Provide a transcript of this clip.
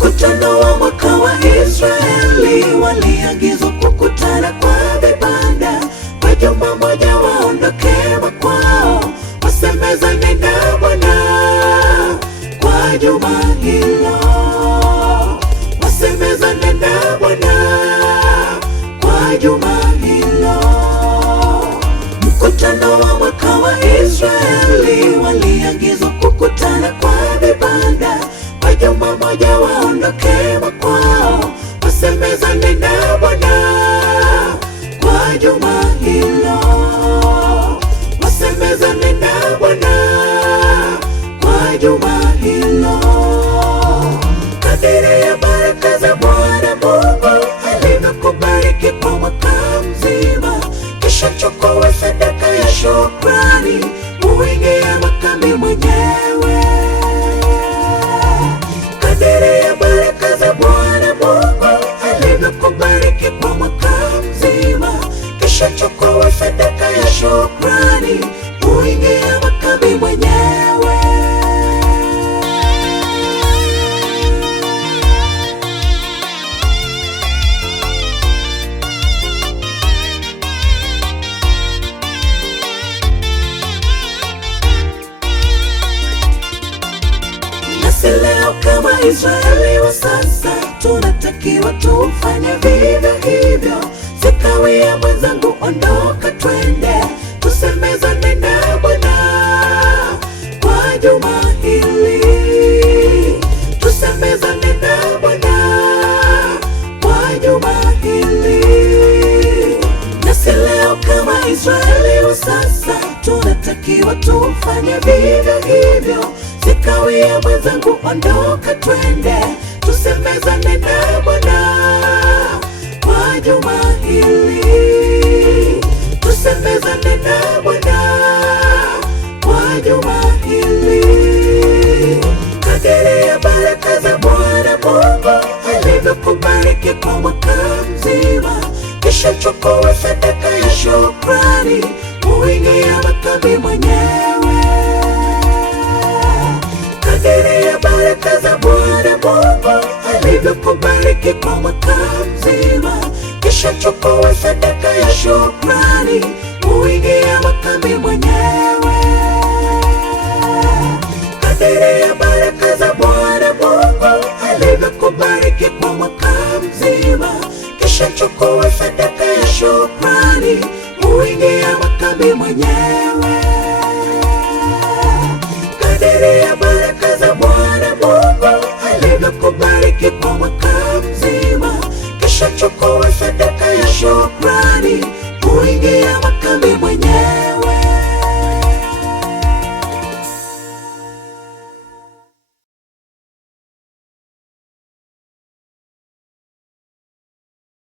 Mkutano wa mwaka wa Israeli waliagizwa kukutana kwa vibanda, kwa juma moja waondoke makwao, wasemezane na Bwana kwa juma hilo, wasemezane na Bwana kwa juma hilo. Mkutano wa mwaka wa Israeli waliagizwa kukutana kwa vibanda, kwa juma moja waondoke makwao, wasemezane na Bwana kwa juma hilo, wasemezane na Bwana kwa juma hilo. Kadiri ya baraka za Bwana Mungu alivyokubariki kwa mwaka mzima, kisha chukua sadaka ya shukrani, uingie makambi mwenyewe. Kadiri ya baraka za Bwana Mungu alivyokubariki kwa mwaka mzima, kisha chukua sadaka ya shukrani, uingie makambi mwenyewe. Nasi leo kama Israeli wa sasa tunatakiwa tufanye vivyo hivyo. Sikawie mwenzangu, ondoka twende, tusemezane na Bwana kwa juma hili, tusemezane na Bwana kwa juma hili. Nasi leo kama Israeli wa sasa tunatakiwa tufanye vivyo hivyo. Sikawie mwenzangu, ondoka twende, tusemezane na Bwana kwa juma hili, tusemezane na Bwana kwa juma hili. Kadiri ya baraka za Bwana Mungu alivyokubariki kwa mwaka mzima, kisha chukua sadaka ya shukrani, uingie makambi mwenyewe. Kadiri ya baraka za Bwana Mungu alivyokubariki kwa mwaka mzima, kisha chukua sadaka ya shukrani, uingie makambi mwenyewe. Kadiri ya baraka za Bwana Mungu alivyokubariki kwa mwaka mzima, kisha chukua sadaka ya shukrani, uingie makambi mwenyewe. Kadiri ya baraka za Bwana Mungu alivyokubariki kwa mwaka mzima, kisha chukua sadaka ya shukrani,